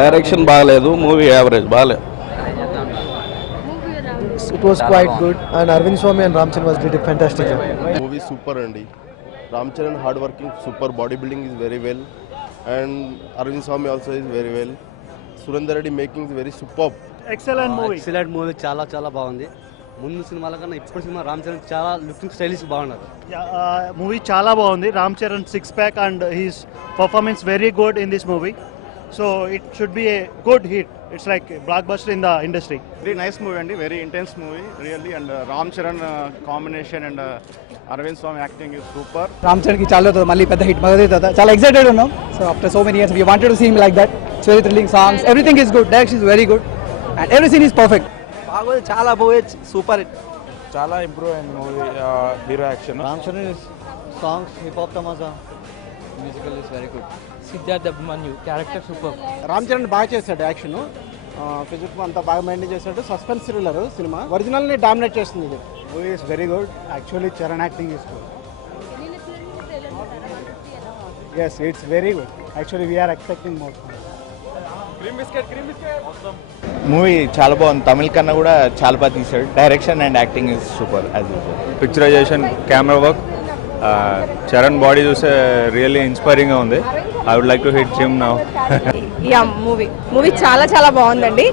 Direction బాగలేదు, movie average బాగలేదు. It was quite good, and Arvind Swamy and Ram Charan did a fantastic job. Movie super andi. Ram Charan hard working, super bodybuilding is very well, and Arvind Swamy also is very well. Surendra Reddy making is very superb. Excellent movie. చాలా బాగుంది. ముందు సినిమాల కన్నా ఇప్పుడు cinema Ram Charan చాలా looking stylish బాగున్నారు. Movie చాలా బాగుంది. Ram Charan 6 pack and his performance very good in this movie. So it should be a good hit. It's like a blockbuster in the industry. Very nice movie and very intense movie really, and Ram Charan combination and Arvind Swamy acting is super. Ram Charan కి చాలా మళ్ళీ పెద్ద hit మగది చాలా excited ఉన్నాం. So after so many years we wanted to see him like that. It's very thrilling songs, everything is good, direction is very good and everything is perfect. బాగుంది, చాలా బాగుంది, super hit. చాలా improve అయింది movie. Hero action, Ram Charan songs, hip hop Tamizha, musical is very good. Siddharth Abhimanyu character super. Ram Charan బాగా చేశాడు action, physics అంతా బాగా maintain చేశాడు. సస్పెన్స్ థ్రిల్లర్ సినిమా ఒరిజినల్ ని డామినేట్ చేస్తుంది. ఇది movie is very good. Actually Charan acting is good. yes it's very good. actually we are expecting more. Cream biscuit movie చాలా బాగుంది. తమిళ కన్నా కూడా చాలా బాగా తీశాడు. Direction and acting is super as usual. Picturisation, camera work, Charan body చూస్తే really inspiring గా ఉంది. I would like to hit gym now. Yeah movie చాలా బాగుందండి.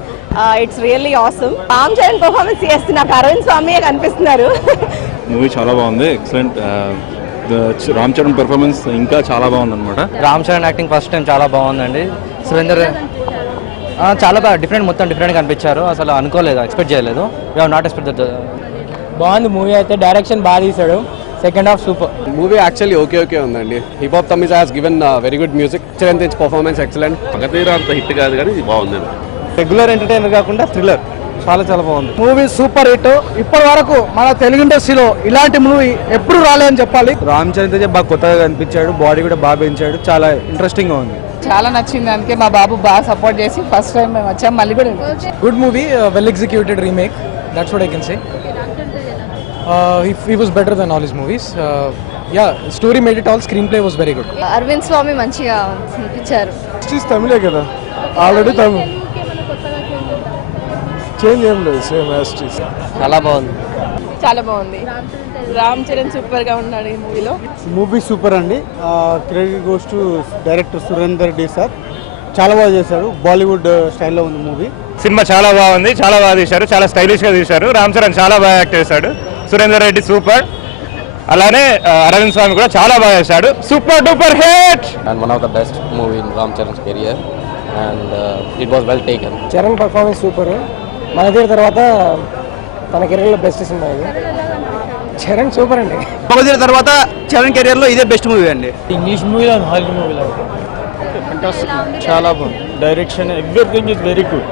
It's really awesome. Ram Charan performance చేస్తే నాకు అరవింద్ స్వామి కనిపిస్తున్నారు. మూవీ చాలా బాగుంది, ఎక్సలెంట్. రామ్ చరణ్ పెర్ఫార్మెన్స్ ఇంకా చాలా బాగుంది అనమాట. Ram Charan acting first time చాలా బాగుందండి. సురేందర్ చాలా బాగా మొత్తం డిఫరెంట్గా అనిపించారు. అసలు అనుకోలేదు, ఎక్స్పెక్ట్ చేయలేదు. We have not expected. బాగుంది మూవీ అయితే. డైరెక్షన్ బాగా తీశాడు. Second half super. Movie actually okay ఉందండి. Hip hop Tamizha has given very good music. Charan Tej performance excellent. Magadheera అంత హిట్ కాదు కానీ ఇది బాగుంది. రెగ్యులర్ ఎంటర్టైనర్ కాకుండా థ్రిల్లర్ చాలా బాగుంది. Movie super hit. ఇప్పటి వరకు మన తెలుగు ఇండస్ట్రీలో ఇలాంటి మూవీ ఎప్పుడు రాలేదని చెప్పాలి. రామ్ చరణ్ తేజ్ బాగా కొత్తగా కనిపించాడు, బాడీ కూడా బాగా పెంచాడు, చాలా ఇంట్రెస్టింగ్ గా ఉంది. చాలా నచ్చింది, అందుకే మా బాబు బాగా సపోర్ట్ చేసి ఫస్ట్ టైం మేము వచ్చాం, మళ్ళీ కూడా good movie, well executed remake. That's what I can say. He was better than all his movies. Yeah, story made it all. Screenplay was very good. Arvind Swamy మంచిగా చూపించారు. తమిళే కదా, ఆల్రెడీ తమిళ చేంజ్ ఏం లేదు, సేమ్ యాస్టీస్. చాలా బాగుంది. రామ్ చరణ్ సూపర్ గా ఉన్నాడు ఈ మూవీలో. మూవీ సూపర్ అండి. Credit goes to director Surender Reddy sir. చాలా బాగా చేశారు. బాలీవుడ్ స్టైల్లో ఉంది మూవీ. సినిమా చాలా బాగుంది, చాలా బాగా తీశారు, చాలా స్టైలిష్ గా తీశారు. రామ్ చరణ్ చాలా బాగా యాక్ట్ చేశాడు. సురేందర్ రెడ్డి సూపర్. అలానే అరవింద్ స్వామి కూడా చాలా బాగా చేశాడు. Super duper hit and one of the best movie in Ram Charan's career and it was well taken. Charan performance super. Magadheera తర్వాత తన కెరీర్లో బెస్ట్ సినిమా ఇది. చరణ్ సూపర్ అండి. మగధీర తర్వాత చరణ్ కెరియర్ లో ఇదే బెస్ట్ మూవీ అండి. ఇంగ్లీష్ మూవీలో హాలీవుడ్ మూవీలో చాలా బాగుంది. Direction, everything is very good.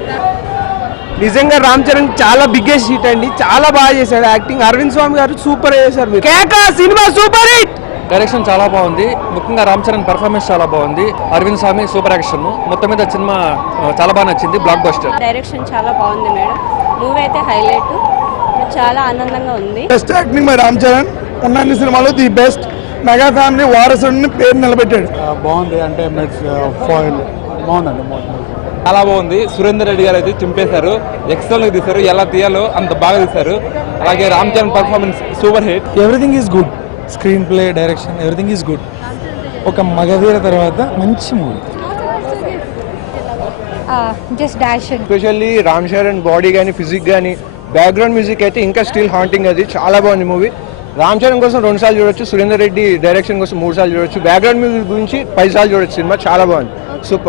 నిజంగా రామ్ చరణ్ చాలా బిగ్గెస్ట్ హిట్ అండి. చాలా బాగా చేశాడు యాక్టింగ్. అరవింద్ స్వామి గారు సూపర్ చేశారు. కేకా సినిమా సూపర్ హిట్. డైరెక్షన్ చాలా బాగుంది. ముఖ్యంగా రామ్ చరణ్ పర్ఫార్మెన్స్ చాలా బాగుంది. అరవింద్ స్వామి సూపర్ యాక్షన్. మొత్తం మీద సినిమా చాలా బాగా నచ్చింది. Block buster. డైరెక్షన్ చాలా బాగుంది మేడం. మూవీ అయితే హైలైట్. చాలా ఆనందంగా ఉంది. Best acting by Ram Charan. ఉన్న సినిమాలో ది బెస్ట్. మెగా ఫ్యామిలీ వారసుడిని పేరు నిలబెట్టాడు. బాగుంది, అంటే ఫాయిల్ బాగుందండి. చాలా బాగుంది. సురేందర్ రెడ్డి గారు అయితే చింపేశారు. ఎక్సలెంట్ తీశారు. ఎలా తీయాలో అంత బాగా తీశారు. అలాగే Ram Charan performance super hit. Everything is good. Screen play, direction, everything is good. ఒక మగధీర తర్వాత మంచి movie. Just dash. Especially Ram Charan body కానీ ఫిజిక్ కానీ బ్యాక్గ్రౌండ్ మ్యూజిక్ అయితే ఇంకా స్టిల్ హాంటింగ్. అది చాలా బాగుంది మూవీ. రామ్ చరణ్ కోసం 2 సార్లు చూడొచ్చు, సురేందర్ రెడ్డి డైరెక్షన్ కోసం 3 సార్లు చూడొచ్చు, బ్యాక్గ్రౌండ్ మ్యూజిక్ గురించి 10 సార్లు చూడొచ్చు. సినిమా చాలా బాగుంది, సూపర్.